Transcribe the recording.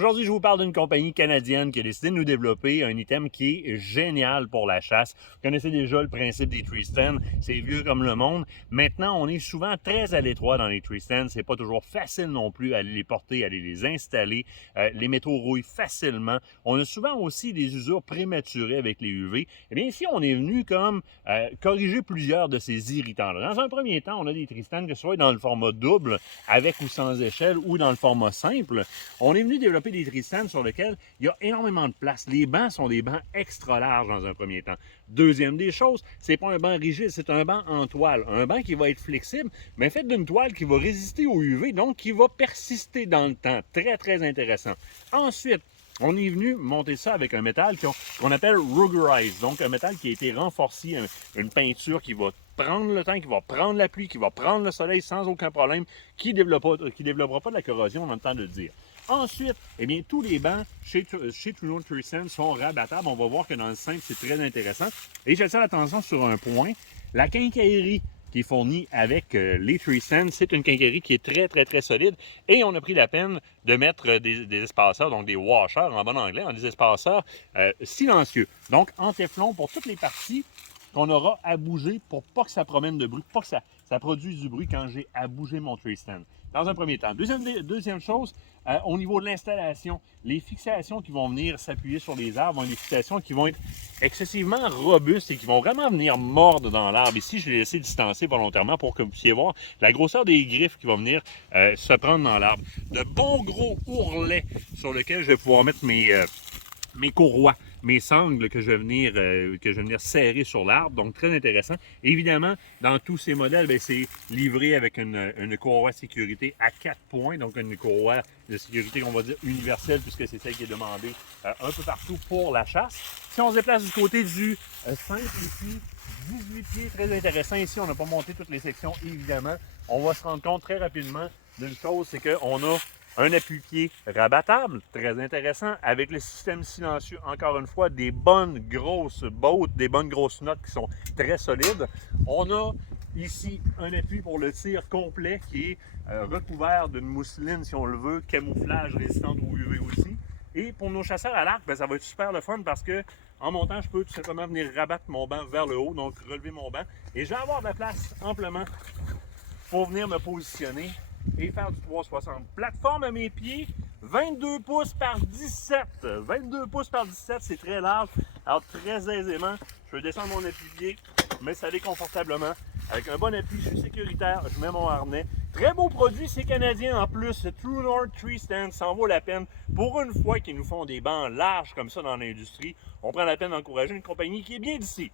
Aujourd'hui, je vous parle d'une compagnie canadienne qui a décidé de nous développer un item qui est génial pour la chasse. Vous connaissez déjà le principe des tree stands, c'est vieux comme le monde. Maintenant, on est souvent très à l'étroit dans les tree stands. C'est pas toujours facile non plus à aller les porter, à aller les installer. Les métaux rouillent facilement. On a souvent aussi des usures prématurées avec les UV. Eh bien, ici, on est venu comme corriger plusieurs de ces irritants-là. Dans un premier temps, on a des tree stands que ce soit dans le format double, avec ou sans échelle, ou dans le format simple. On est venu développer des tree stands sur lesquels il y a énormément de place. Les bancs sont des bancs extra larges dans un premier temps. Deuxième des choses, c'est pas un banc rigide, c'est un banc en toile. Un banc qui va être flexible, mais fait d'une toile qui va résister au UV, donc qui va persister dans le temps. Très, très intéressant. Ensuite, on est venu monter ça avec un métal qu'on appelle ruggerized, donc un métal qui a été renforcé, une peinture qui va prendre le temps, qui va prendre la pluie, qui va prendre le soleil sans aucun problème, qui ne développera pas de la corrosion, on a le temps de le dire. Ensuite, eh bien, tous les bancs chez True Tree Stand sont rabattables. On va voir que dans le simple, c'est très intéressant. Et j'attire l'attention sur un point. La quincaillerie qui est fournie avec les Tree Stands, c'est une quincaillerie qui est très, très, très solide. Et on a pris la peine de mettre des espaceurs, donc des washers en bon anglais, des espaceurs silencieux. Donc, en téflon pour toutes les parties qu'on aura à bouger pour pas que ça promène de bruit, pas que ça produise du bruit quand j'ai à bouger mon tree stand. Dans un premier temps. Deuxième chose, au niveau de l'installation, les fixations qui vont venir s'appuyer sur les arbres vont être des fixations qui vont être excessivement robustes et qui vont vraiment venir mordre dans l'arbre. Ici, je l'ai laissé distancer volontairement pour que vous puissiez voir la grosseur des griffes qui vont venir se prendre dans l'arbre. De bons gros ourlets sur lesquels je vais pouvoir mettre mes courroies, mes sangles que je vais venir serrer sur l'arbre, donc très intéressant. Évidemment, dans tous ces modèles, c'est livré avec une courroie sécurité à 4 points, donc une courroie de sécurité, on va dire, universelle, puisque c'est celle qui est demandée un peu partout pour la chasse. Si on se déplace du côté du 5 ici, 18 pieds, très intéressant. Ici, on n'a pas monté toutes les sections, évidemment. On va se rendre compte très rapidement d'une chose, c'est qu'on a un appui-pied rabattable, très intéressant, avec le système silencieux, encore une fois, des bonnes grosses bottes, des bonnes grosses notes qui sont très solides. On a ici un appui pour le tir complet qui est recouvert d'une mousseline, si on le veut, camouflage résistante au UV aussi. Et pour nos chasseurs à l'arc, ça va être super le fun parce que en montant, je peux tout simplement venir rabattre mon banc vers le haut, donc relever mon banc. Et je vais avoir de la place amplement pour venir me positionner et faire du 360. Plateforme à mes pieds, 22 pouces par 17. 22 pouces par 17, c'est très large. Alors très aisément, je peux descendre mon appui-pied, m'installer confortablement. Avec un bon appui, je suis sécuritaire, je mets mon harnais. Très beau produit, c'est canadien en plus. True North Tree Stand, ça en vaut la peine. Pour une fois qu'ils nous font des bancs larges comme ça dans l'industrie, on prend la peine d'encourager une compagnie qui est bien d'ici.